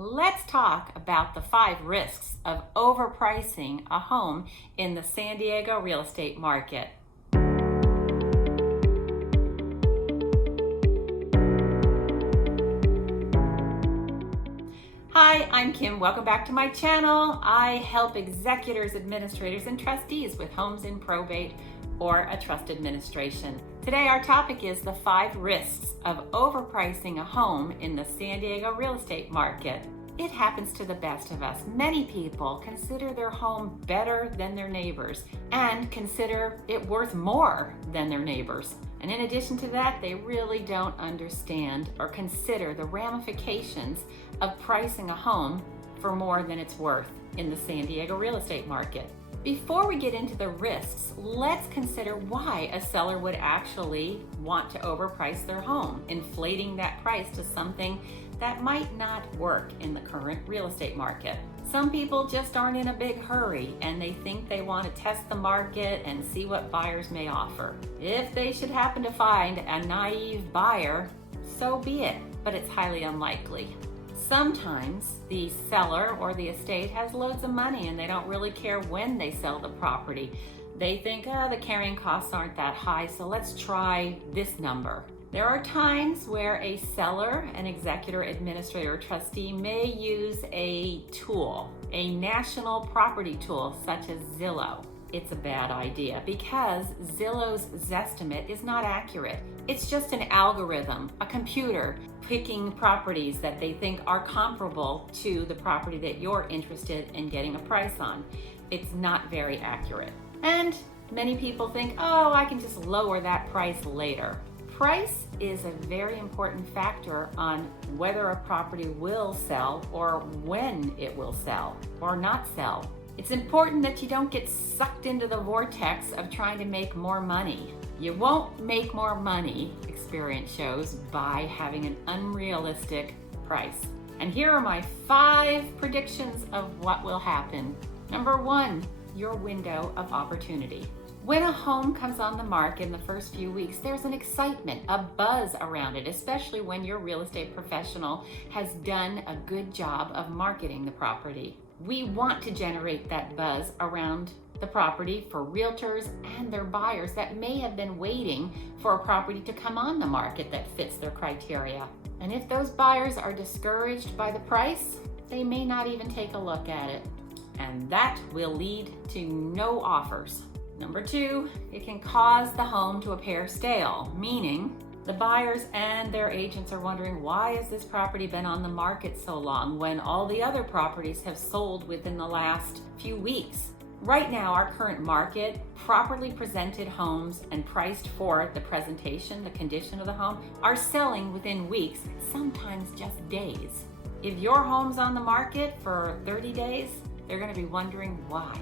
Let's talk about the 5 risks of overpricing a home in the San Diego real estate market. Hi, I'm Kim. Welcome back to my channel. I help executors, administrators, and trustees with homes in probate or a trust administration. Today our topic is the 5 risks of overpricing a home in the San Diego real estate market. It happens to the best of us. Many people consider their home better than their neighbors and consider it worth more than their neighbors. And in addition to that, they really don't understand or consider the ramifications of pricing a home for more than it's worth in the San Diego real estate market. Before we get into the risks, let's consider why a seller would actually want to overprice their home, inflating that price to something that might not work in the current real estate market. Some people just aren't in a big hurry and they think they want to test the market and see what buyers may offer. If they should happen to find a naive buyer, so be it, but it's highly unlikely. Sometimes the seller or the estate has loads of money and they don't really care when they sell the property. They think, the carrying costs aren't that high, so let's try this number. There are times where a seller, an executor, administrator, or trustee may use a tool, a national property tool such as Zillow. It's a bad idea because Zillow's Zestimate is not accurate. It's just an algorithm, a computer picking properties that they think are comparable to the property that you're interested in getting a price on. It's not very accurate. And many people think, I can just lower that price later. Price is a very important factor on whether a property will sell or when it will sell or not sell. It's important that you don't get sucked into the vortex of trying to make more money. You won't make more money, experience shows, by having an unrealistic price. And here are my 5 predictions of what will happen. Number 1, your window of opportunity. When a home comes on the market in the first few weeks, there's an excitement, a buzz around it, especially when your real estate professional has done a good job of marketing the property. We want to generate that buzz around the property for realtors and their buyers that may have been waiting for a property to come on the market that fits their criteria. And if those buyers are discouraged by the price, they may not even take a look at it. And that will lead to no offers. Number 2, it can cause the home to appear stale, meaning the buyers and their agents are wondering, why has this property been on the market so long when all the other properties have sold within the last few weeks? Right now, our current market, properly presented homes and priced for the presentation, the condition of the home, are selling within weeks, sometimes just days. If your home's on the market for 30 days, they're going to be wondering why.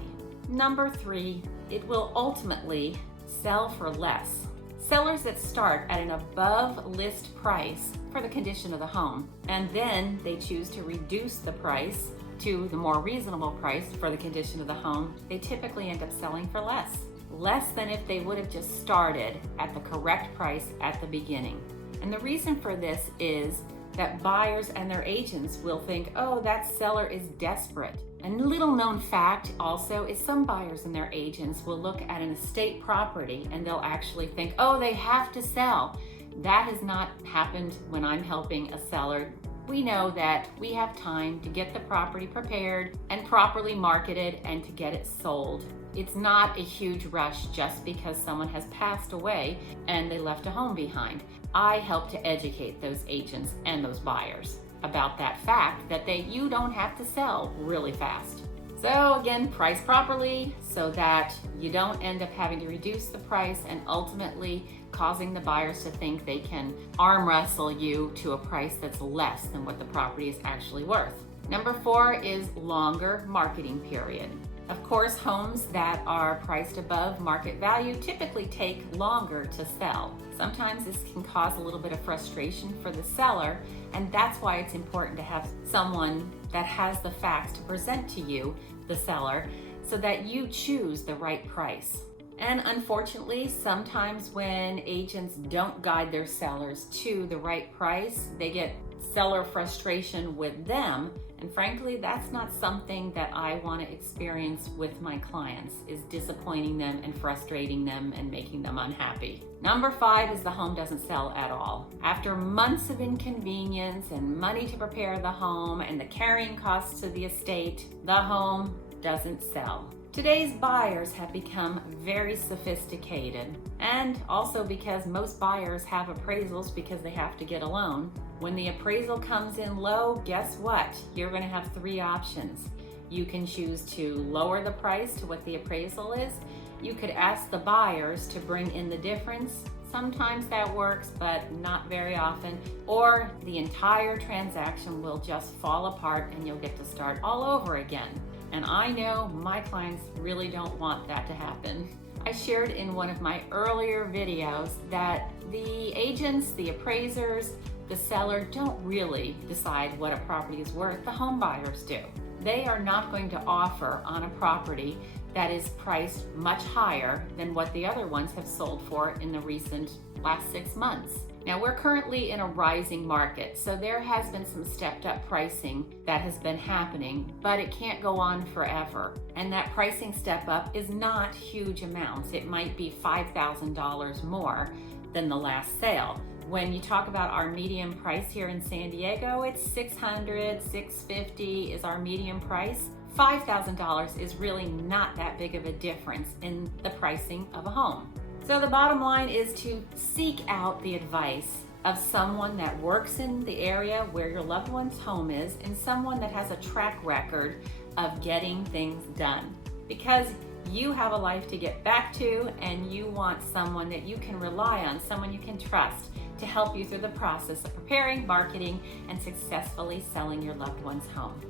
Number 3, it will ultimately sell for less. Sellers that start at an above list price for the condition of the home, and then they choose to reduce the price to the more reasonable price for the condition of the home, they typically end up selling for less than if they would have just started at the correct price at the beginning. And the reason for this is that buyers and their agents will think, that seller is desperate. And little known fact also is some buyers and their agents will look at an estate property and they'll actually think, they have to sell. That has not happened when I'm helping a seller. We know that we have time to get the property prepared and properly marketed and to get it sold. It's not a huge rush just because someone has passed away and they left a home behind. I help to educate those agents and those buyers about that fact that you don't have to sell really fast. So again, price properly so that you don't end up having to reduce the price and ultimately causing the buyers to think they can arm wrestle you to a price that's less than what the property is actually worth. Number 4 is longer marketing period. Of course, homes that are priced above market value typically take longer to sell. Sometimes this can cause a little bit of frustration for the seller, and that's why it's important to have someone that has the facts to present to you, the seller, so that you choose the right price. And unfortunately, sometimes when agents don't guide their sellers to the right price, they get seller frustration with them. And frankly, that's not something that I want to experience with my clients, is disappointing them and frustrating them and making them unhappy. Number 5 is the home doesn't sell at all. After months of inconvenience and money to prepare the home and the carrying costs to the estate, the home doesn't sell. Today's buyers have become very sophisticated, and also because most buyers have appraisals because they have to get a loan. When the appraisal comes in low, guess what? You're going to have 3 options. You can choose to lower the price to what the appraisal is. You could ask the buyers to bring in the difference. Sometimes that works, but not very often. Or the entire transaction will just fall apart and you'll get to start all over again. And I know my clients really don't want that to happen. I shared in one of my earlier videos that the agents, the appraisers, the seller don't really decide what a property is worth. The home buyers do. They are not going to offer on a property that is priced much higher than what the other ones have sold for in the recent last 6 months. Now, we're currently in a rising market, so there has been some stepped up pricing that has been happening, but it can't go on forever. And that pricing step up is not huge amounts. It might be $5,000 more than the last sale. When you talk about our median price here in San Diego, it's $600, $650 is our median price. $5,000 is really not that big of a difference in the pricing of a home. So the bottom line is to seek out the advice of someone that works in the area where your loved one's home is and someone that has a track record of getting things done. Because you have a life to get back to and you want someone that you can rely on, someone you can trust to help you through the process of preparing, marketing, and successfully selling your loved one's home.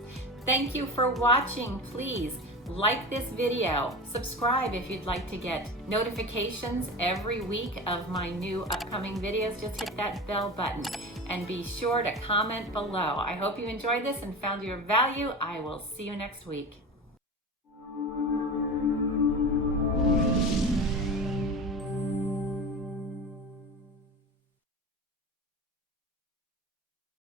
Thank you for watching. Please like this video, subscribe if you'd like to get notifications every week of my new upcoming videos. Just hit that bell button and be sure to comment below. I hope you enjoyed this and found your value. I will see you next week.